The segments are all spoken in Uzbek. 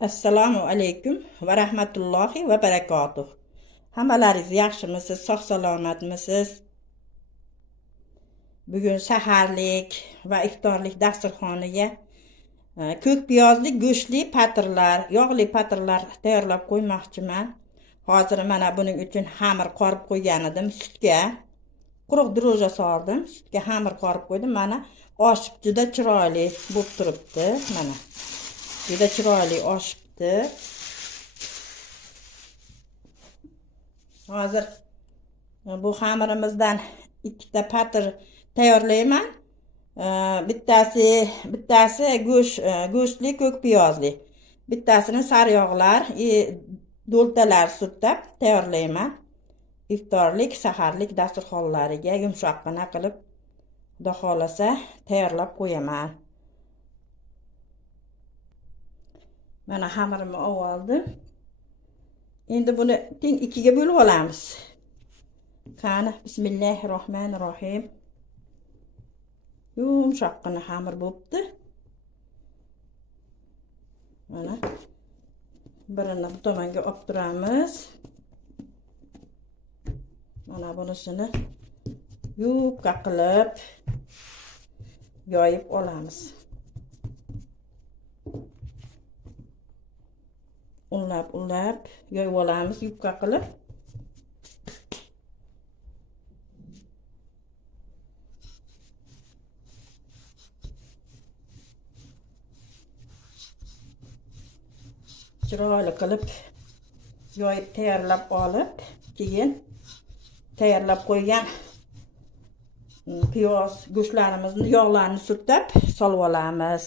Assalomu alaykum va rahmatullohi va barakotuh. Hammalaringiz yaxshimisiz, sog' salomatmisiz? Bugun saharlik va iftorlik dasturxoniga ko'k piyozli go'shtli patirlar, yog'li patirlar tayyorlab qo'ymoqchiman. Hozir mana buning uchun xamir qorib qo'ygan edim sutga. Quruq dro'ja soldim, sutga xamir qorib qo'ydim. Mana oshib juda chiroyli bo'lib turibdi. Mana juda chiroyli oshibdi. Hozir bu xamirimizdan ikkita patir tayyorlayman. Bittasi go'shtli ko'k piyozli. Bittasini sariyog'lar, do'ltalar surtab tayyorlayman. İftorlik, saharlik dasturxonlariga yumshoqqina qilib, Xudo xolasa tayyorlab qo'yaman. Mana xamirimni oldim. Endi buni teng ikkiga bo'lib olamiz. Qani, bismillahirrohmanirrohim. Yumshoqqina xamir bo'libdi. Mana birini bu tomonga olib turamiz. Mana bunisini yupqa qilib yoyib olamiz. Unlab yoyib olamiz yupqa qilib. Chiroyli qilib yoyib tayyorlab olib, keyin tayyorlab qo'ygan piyoz go'shtlarimizni yog'larini surtab solib olamiz.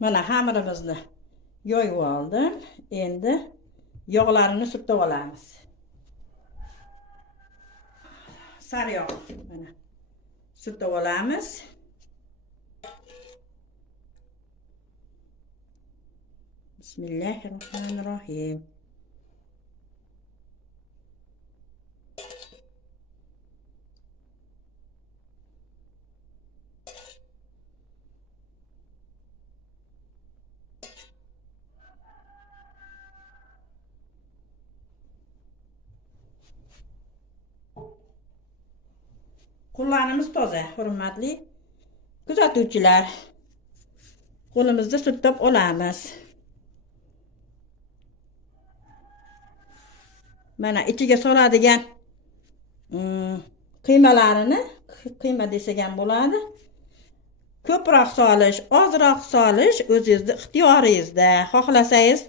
Mana xamirimizni yoyib oldim. Endi yog'larini surtab olamiz. Sariyog' mana surtab olamiz. Bismillahirrohmanirrohim. Qo'llarimiz toza, hurmatli kuzatuvchilar. Qo'limizda surtab olamiz. Mana ichiga soladigan qiymalarini, qiyma desak ham bo'ladi. Ko'proq solish, ozroq solish o'zingizning ixtiyoringizda. Xohlasangiz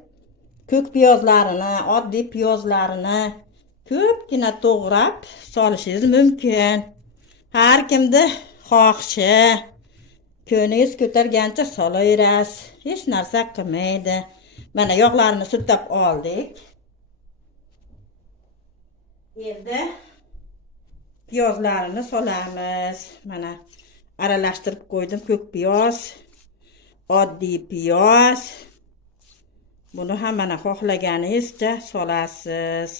ko'k piyozlarini, oddiy piyozlarini ko'pgina to'g'rab solishingiz mumkin. Har kimni xohishi, ko'ningiz ko'targancha solaverasiz. Hech narsa qilmaydi. Mana yog'larni surtab oldik. Endi piyozlarini solamiz. Mana aralashtirib qo'ydim. Ko'k piyoz, oddiy piyoz. Buni ham mana xohlaganingizcha solasiz.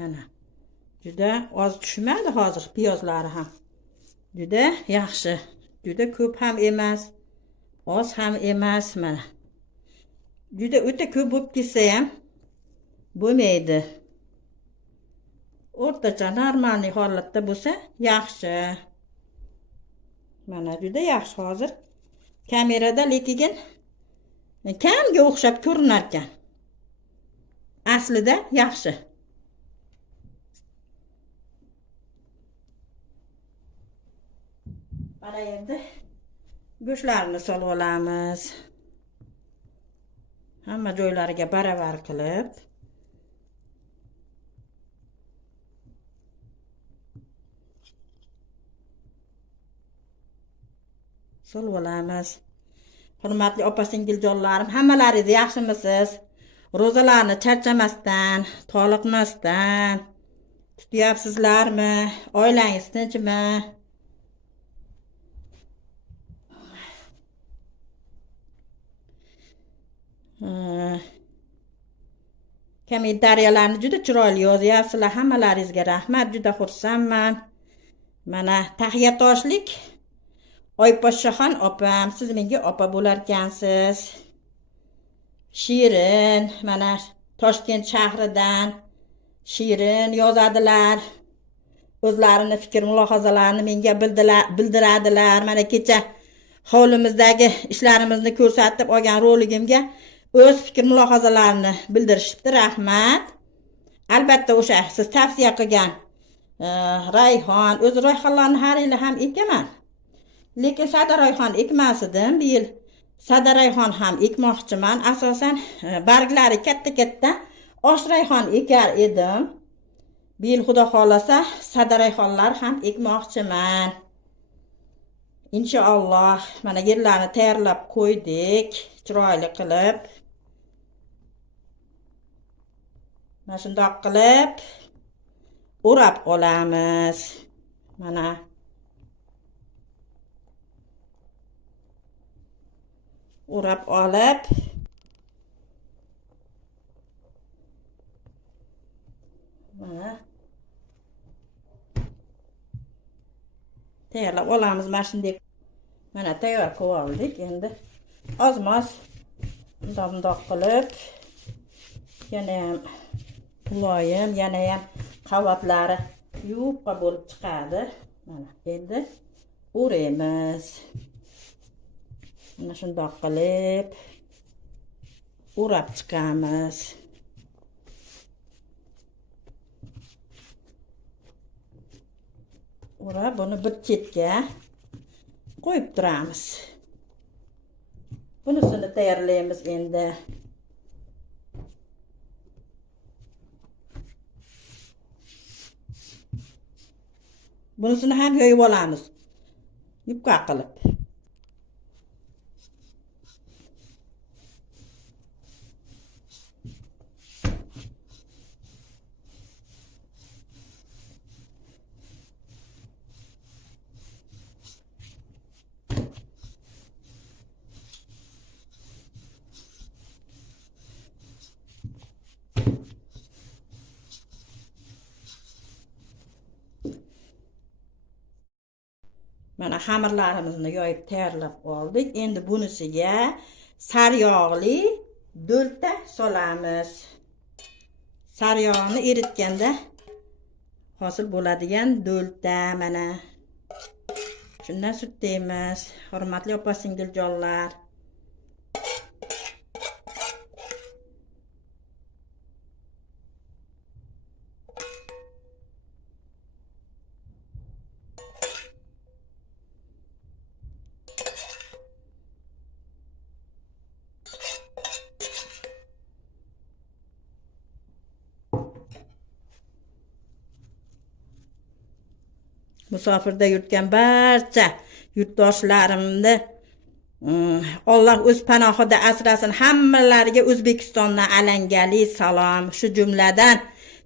Mana juda oz tushmadi hozir piyozlari ham. Juda yaxshi. Juda ko'p ham emas, oz ham emas mana. Juda o'ta ko'p bo'lib ketsa ham bo'lmaydi. O'rtacha normal holatda bo'lsa yaxshi. Mana juda yaxshi hozir. Kamerada lekin kamga o'xshab ko'rinar ekan. Aslida yaxshi. Mana endi go'shtlarni solib olamiz. Hamma joylariga baravar qilib. Solib olamiz. Hurmatli opa-singiljonlarim, hammalaringiz yaxshimisiz? Ro'zalarni charchamasdan, toliqmasdan tutyapsizlarmi? Oilangiz tinchmi? Kommentariyalarni juda chiroyli yozyapsizlar. Hammalaringizga rahmat, juda xursandman. Mana Taxiyatoshlik Oyposhshaxon opam, siz menga opa bo'larkansiz. Shirin, mana Toshkent shahridan Shirin yozadilar. O'zlarini fikr mulohazalarini menga bildiradilar. Mana kecha hovlimizdagi ishlarimizni ko'rsatib olgan roligimga o'z fikr mulohazalarini bildirishibdi. Rahmat. Albatta o'sha siz tavsiya qilgan rayhon, o'z rayhonlarni har yili ham ekaman. Lekin sada rayhon ekmasdim. Bu yil sada rayhon ham ekmoqchiman. Asosan barglari katta-katta osh rayhon ekar edim. Bu yil xudo xolasa sada rayhonlar ham ekmoqchiman. Inshaalloh. Mana yerlarni tayyorlab qo'ydik, chiroyli qilib. Mana shundoq qilib o'rab olamiz. Mana o'rab olib mana tayyorlab olamiz. Mana shunday mana tayyor qilib oldik. Endi ozmoz bundoq qilib yana ham muloyim, yana ham qavotlari yupqa bo'lib chiqadi. Mana endi o'raymiz. Mana shundoq qilib o'rab chiqamiz. O'rab buni bir chetga qo'yib turamiz. Bunisini tayyorlaymiz endi. Bunisini ham yoyib olamiz. Yupqa qilib. Mana xamirlarimizni yoyib tayyorlab oldik. Endi bunisiga saryog'li do'lta solamiz. Saryog'ni eritganda hosil bo'ladigan do'lta mana. Shundan surtamiz. Hurmatli opa-singiljonlar. Musofirda yurtgan barcha yurtdoshlarimni Alloh o'z panohida asrasin. Hammalariga O'zbekistondan alangali salom. Shu jumladan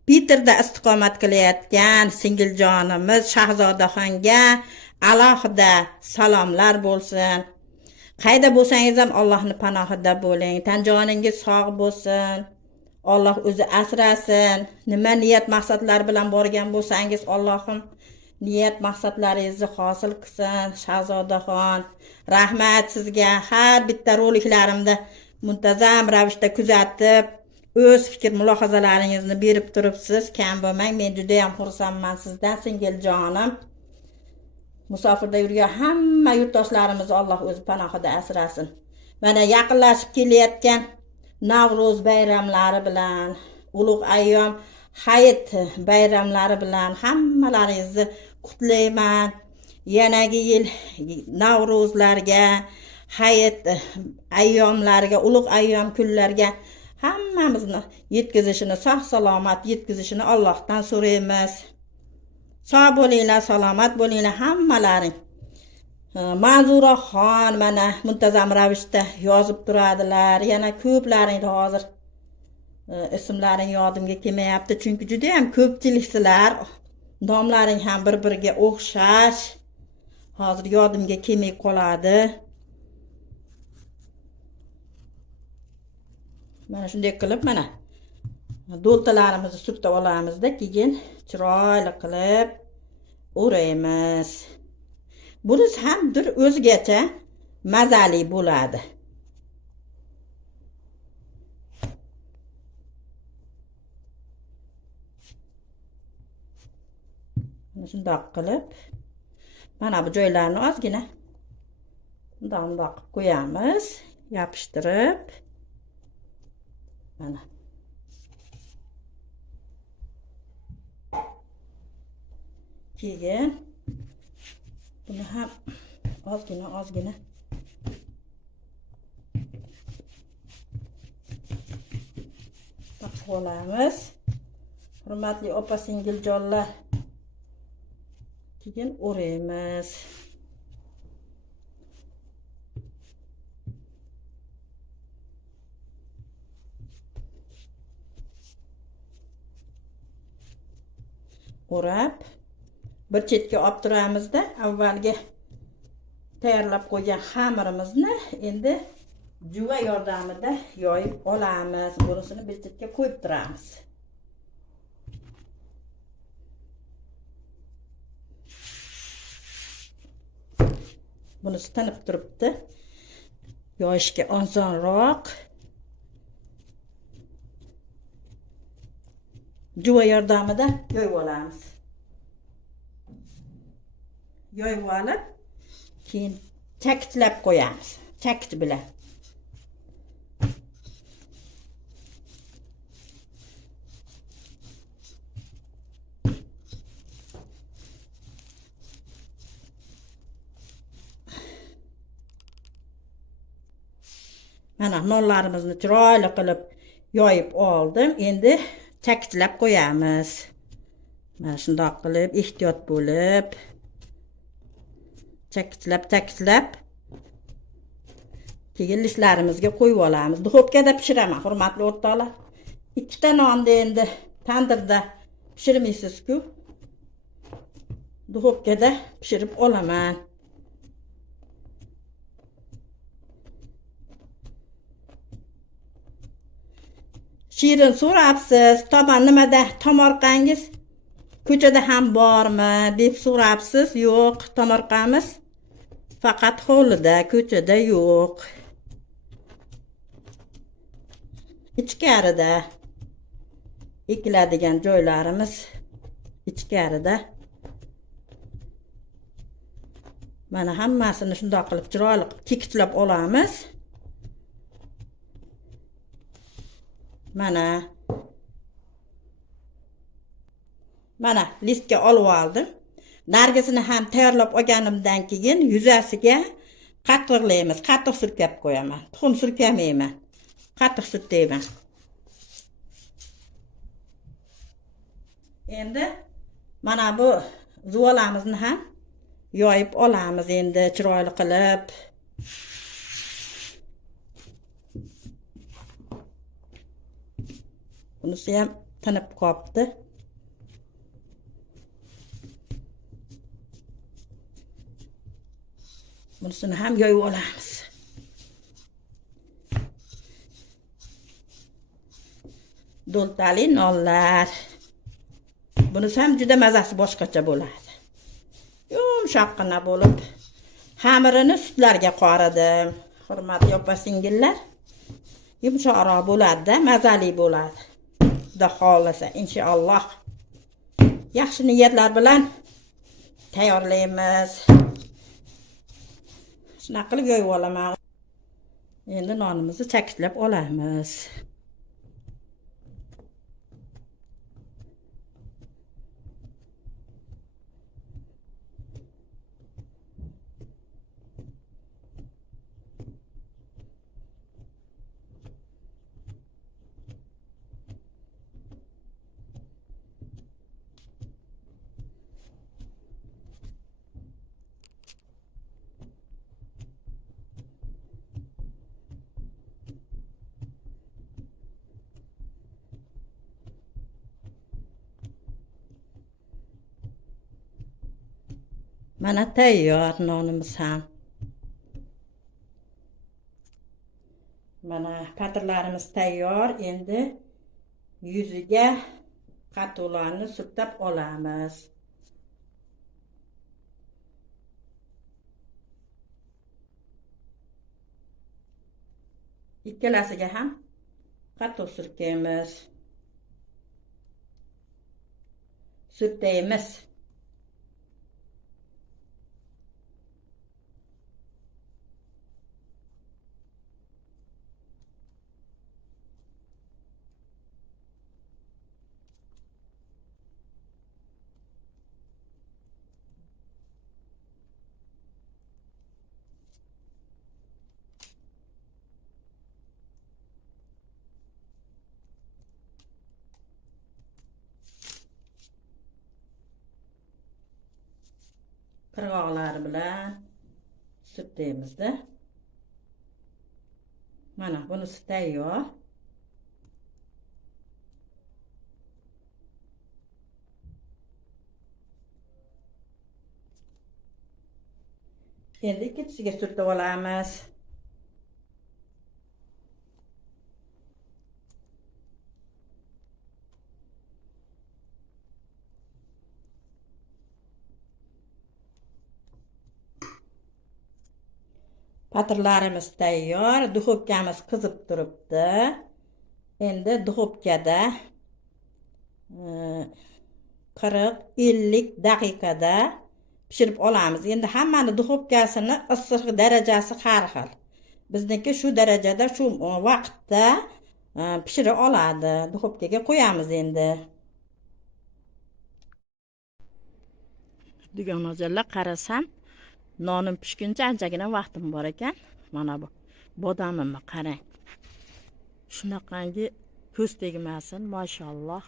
Peterda istiqomat qilayotgan singiljonimiz Shahzodaxonga alohida salomlar bo'lsin. Qayda bo'lsangiz ham Allohning panohida bo'ling. Tan joningiz sog' bo'lsin. Alloh o'zi asrasin. Nima niyat maqsadlar bilan borgan bo'lsangiz Allohim niyat maqsadlaringizni hosil qilsin. Shahzodaxon, rahmat sizga. Har bitta roliklarimda muntazam ravishda kuzatib, o'z fikr mulohazalaringizni berib turibsiz. Kam bo'lmang. Men juda ham xursandman sizdan singiljonim. Musofirda yurgan hamma yurtdoshlarimizni Alloh o'z panohida asrasin. Mana yaqinlashib kelayotgan Navro'z bayramlari bilan, ulug' ayyom hayit bayramlari bilan hammalaringizni qutlayman. Yanagi yil Navro'zlarga, hayit ayyomlarga, ulug' ayyom kunlarga hammamizni yetkazishini, sog' salomat yetkazishini Allohdan so'raymiz. Sog' bo'linglar, salomat bo'linglar hammalaring. Manzuraxon mana muntazam ravishda yozib turadilar. Yana ko'plaring hozir ismlaring yodimga kelmayapti, chunki juda ham ko'pchiliksizlar. Nomlaring ham bir-biriga o'xshash. Hozir yodimga kelmay qoladi. Mana shunday qilib mana Do'ltalarimizni surtib olamizda, keyin chiroyli qilib o'raymiz. Bunisi ham bir o'zgacha mazali bo'ladi. Shundoq qilib, mana bu joylarni ozgina bundoq qilib qo'yamiz, yopishtirib. Mana. Keyin buni ham ozgina taqib olamiz. Hurmatli opa-singiljonlar, keyin o'raymiz. O'rab bir chetga olib turamizda, avvalgi tayyorlab qo'ygan xamirimizni endi juva yordamida yoyib olamiz. Bunisini bir chetga qo'yib turamiz. Bunisi tinib turibdi. Yoyishga osonroq. Juva yordamida yoyib olamiz. Yoyib olib, keyin chakitlab qo'yamiz. Chakit bilan. Mana nonlarimizni chiroyli qilib yoyib oldim. Endi chakitlab qo'yamiz. Mana shundoq qilib, ehtiyot bo'lib chakitlab keyin lishlarimizga qo'yib olamiz. Duxovkada pishiraman, hurmatli o'rtoqlar. Ikkita nonni endi tandirda pishirmaysiz-ku. Duxovkada pishirib olaman. Shirin so'rabsiz, to'g'ri nimada tomorqangiz ko'chada ham bormi deb so'rabsiz. Yo'q, tomorqamiz faqat hovlida, ko'chada yo'q. Ichkarida ekiladigan joylarimiz ichkarida. Mana hammasini shundoq qilib chiroyli kekitlab olamiz. Mana listga olib oldim. Nargisini ham tayyorlab olganimdan keyin yuzasiga qatiqlaymiz. Qatiq surkab qo'yaman. Tuxum surkamayman. Qatiq surtayman. Endi mana bu zuvalamizni ham yoyib olamiz endi chiroyli qilib. Bunisi ham tinib qopti. Bunisini ham yoyib olamiz. Do'ltali nonlar. Bunisi ham juda mazasi boshqacha bo'ladi. Yumshoqqina bo'lib, xamirini sutlarga qoridim. Hurmatli opa-singillar, yumshoqroq bo'ladi-da, mazali bo'ladi. Xudo xolasa, inshaalloh. Yaxshi niyatlar bilan tayyorlaymiz. Shunaqa qilib yoyib olaman. Endi nonimizni chakitlab olamiz. Mana tayyor nonimiz ham. Mana patirlarimiz tayyor. Endi yuziga qato'larni surtab olamiz. Ikkalasiga ham qato'q surkaymiz. Surtaymiz. Qirg'oqlar bilan surtaymiz-da. Mana bunisi tayyor. Endi ikkisiga surtib olamiz. Patirlarimiz tayyor, duxovkamiz qizib turibdi. Endi duxovkada 40-50 daqiqada pishirib olamiz. Endi hammani duxovkasini issiq darajasi har xil. Bizniki shu darajada, shu vaqtda pishira oladi. Duxovkaga qo'yamiz endi. Dugonajolar, qarasam nonim pishguncha anchagina vaqtim bor ekan. Mana bu bodamimni qarang. Shunaqangi ko'z tegmasin, mashalloh.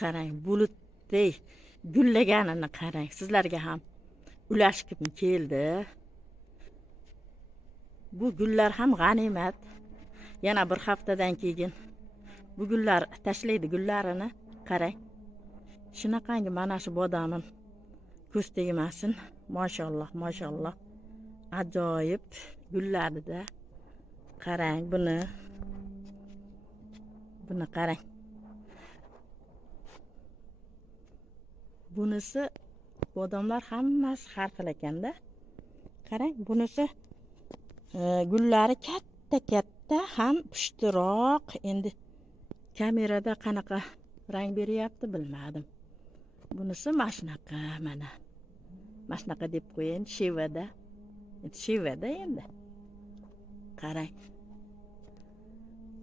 Qarang, bulutdek gullaganini qarang. Sizlarga ham ulashgim keldi. Bu gullar ham g'animat. Yana bir haftadan keyin bu gullar tashlaydi gullarini. Qarang. Shunaqangi mana shu bodamim ko'z tegmasin. Mashalloh, mashalloh. Ajoyib gullarida. Qarang buni. Buni qarang. Bunisi bodomlar hammasi har xil ekanda. Qarang, bunisi gullari katta ham pushtiroq. Endi kamerada qanaqa rang beryapti bilmadim. Bunisi mashnaqa mana. Mashnaqa deb qo'ying, shevada. Shevada endi. Qarang.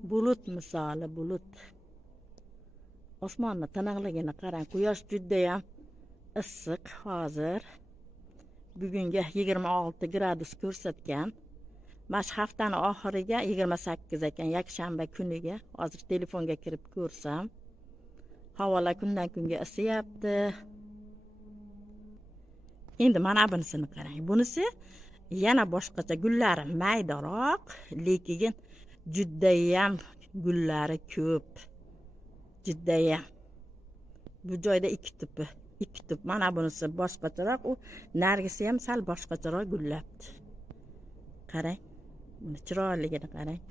Bulut misoli, bulut. Osmonni tiniqligini qarang. Quyosh juda ham issiq hozir. Bugunga 26 gradus ko'rsatgan. Mana shu haftani oxiriga 28 ekan, yakshanba kuniga. Hozir telefonga kirib ko'rsam, havolar kundan kunga isiyapti. Endi mana bunisini qarang. Bunisi yana boshqacha, gullari maydaroq, lekin juddayam gullari ko'p. Juddayam. Bu joyda ikki tup. Mana bunisi boshqacharoq, u nargisi ham sal boshqacharoq gullabdi. Qarang. Buni chiroyligini qarang.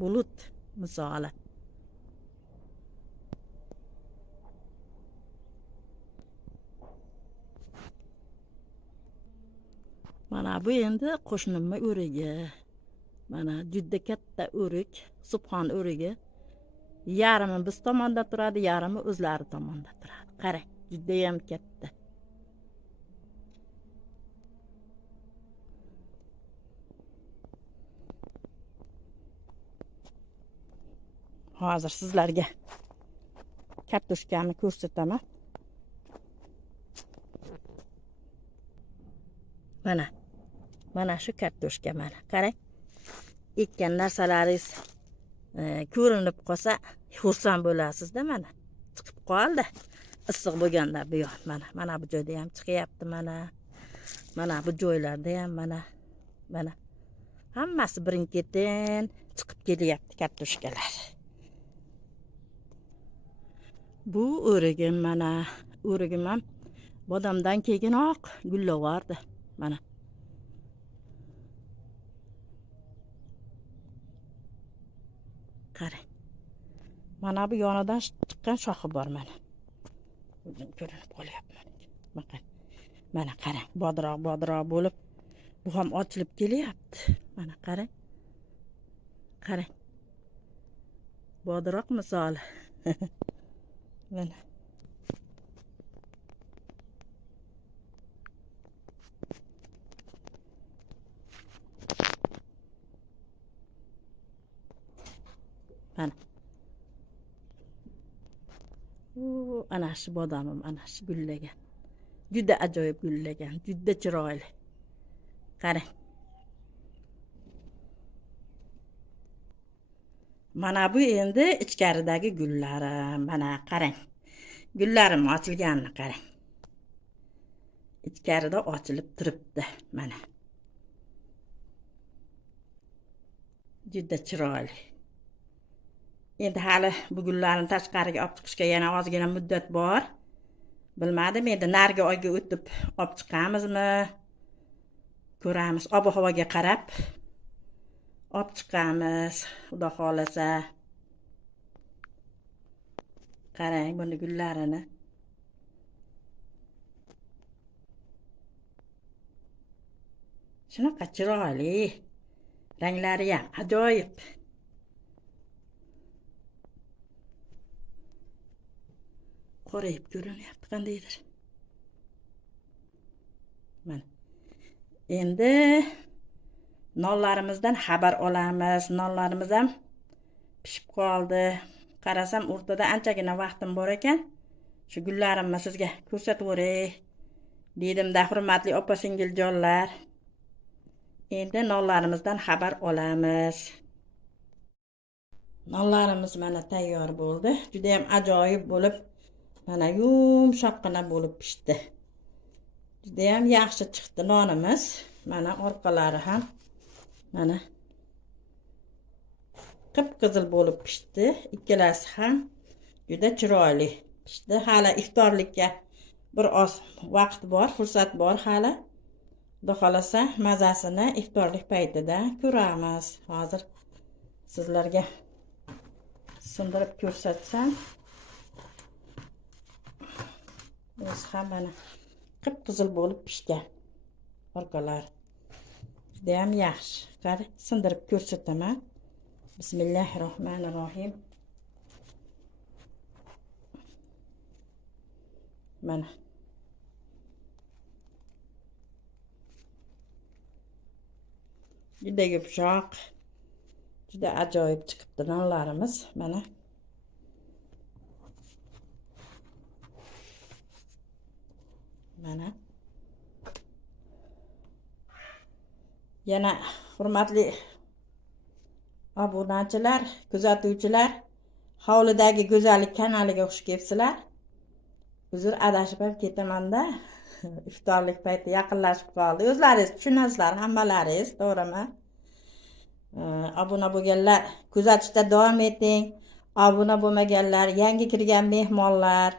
Bulut misoli. Mana bu endi qo'shnimning o'rigi. Mana juda katta o'rik, subhon o'rigi. Yarimi biz tomonda turadi, yarimi o'zlari tomonda turadi. Qarang, juda ham katta. Hozir sizlarga kartoshkani ko'rsataman. Mana shu kartoshka mana. Qarang. Ekkan narsalaringiz ko'rinib qolsa, xursand bo'lasiz-da mana. Chiqib qoldi. Issiq bo'lganda bu yoq mana bu joyda ham chiqyapti mana. Mana bu joylarda ham mana. Hammasi birin-ketin chiqib kelyapti kartoshkalar. Bu o'rigim mana. O'rigim ham bodomdan keyinoq gullavordi. Mana. Mana bu yonidan chiqqan shoxi bor mana. O'zim ko'rinib qolyapman. Bakın. Mana qarang, bodroq bo'lib, bu ham ochilib kelyapti. Mana qarang. Qarang. Bodroq misoli. Mana. Mana. Ana shu bodomim, ana shu gullagan. Juda ajoyib gullagan, juda chiroyli. Qarang. Mana bu endi ichkaridagi gullarim. Mana qarang. Gullarim ochilganini qarang. Ichkarida ochilib turibdi. Mana. Juda chiroyli. Endi hali bu gullarni tashqariga olib chiqishga yana ozgina muddat bor. Bilmadim, endi narigi oyga o'tib olib chiqamizmi? Ko'ramiz, ob-havoga qarab olib chiqamiz, xudo xolasa. Qarang buni gullarini. Shunaqa chiroyli. Ranglari ham ajoyib. Qorayib ko'rinyapti qandaydir. Mana. Endi nonlarimizdan xabar olamiz. Nonlarimiz ham pishib qoldi. Qarasam o'rtada anchagina vaqtim bor ekan. Shu gullarimni sizga ko'rsatib o'ray dedim-da, hurmatli opa-singiljonlar. Endi nonlarimizdan xabar olamiz. Nonlarimiz mana tayyor bo'ldi. Juda ham ajoyib bo'lib, mana yumshoqqina bo'lib pishdi. Juda ham yaxshi chiqdi nonimiz. Mana orqalari ham mana qip-qizil bo'lib pishdi. Ikkalasi ham juda chiroyli pishdi. Hali iftorlikka bir oz vaqt bor, fursat bor hali. Xudo xolasa mazasini iftorlik paytida ko'ramiz. Hozir sizlarga sindirib ko'rsatsam. O'zi ham mana qip-qizil bo'lib pishgan. Orqalar juda ham yaxshi. Qani sindirib ko'rsataman. Bismillahirrohmanirrohim. Mana. Juda yumshoq, juda ajoyib chiqibdi nonlarimiz. Mana. Mana. Yana hurmatli obunachilar, kuzatuvchilar, hovlidagi go'zallik kanaliga xush kelibsizlar. Uzr adashib ham ketaman-da. İftorlik payti yaqinlashib qoldi. O'zlaringiz tushunasizlar, hammalaringiz, to'g'rimi? Obuna bo'lganlar kuzatishda davom eting. Obuna bo'lmaganlar, yangi kirgan mehmonlar,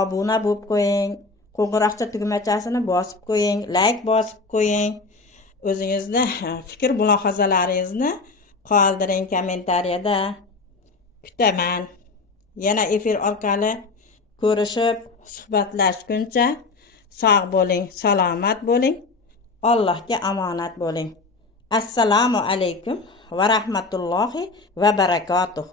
obuna bo'lib qo'ying. Qo'ng'iroqcha tugmachasini bosib qo'ying, like bosib qo'ying. O'zingizni fikr mulohazalaringizni qoldiring kommentariyada. Kutaman. Yana efir orqali ko'rishib, suhbatlashguncha sog' bo'ling, salomat bo'ling. Allohga omonat bo'ling. Assalomu alaykum va rahmatullohi va barakotuh.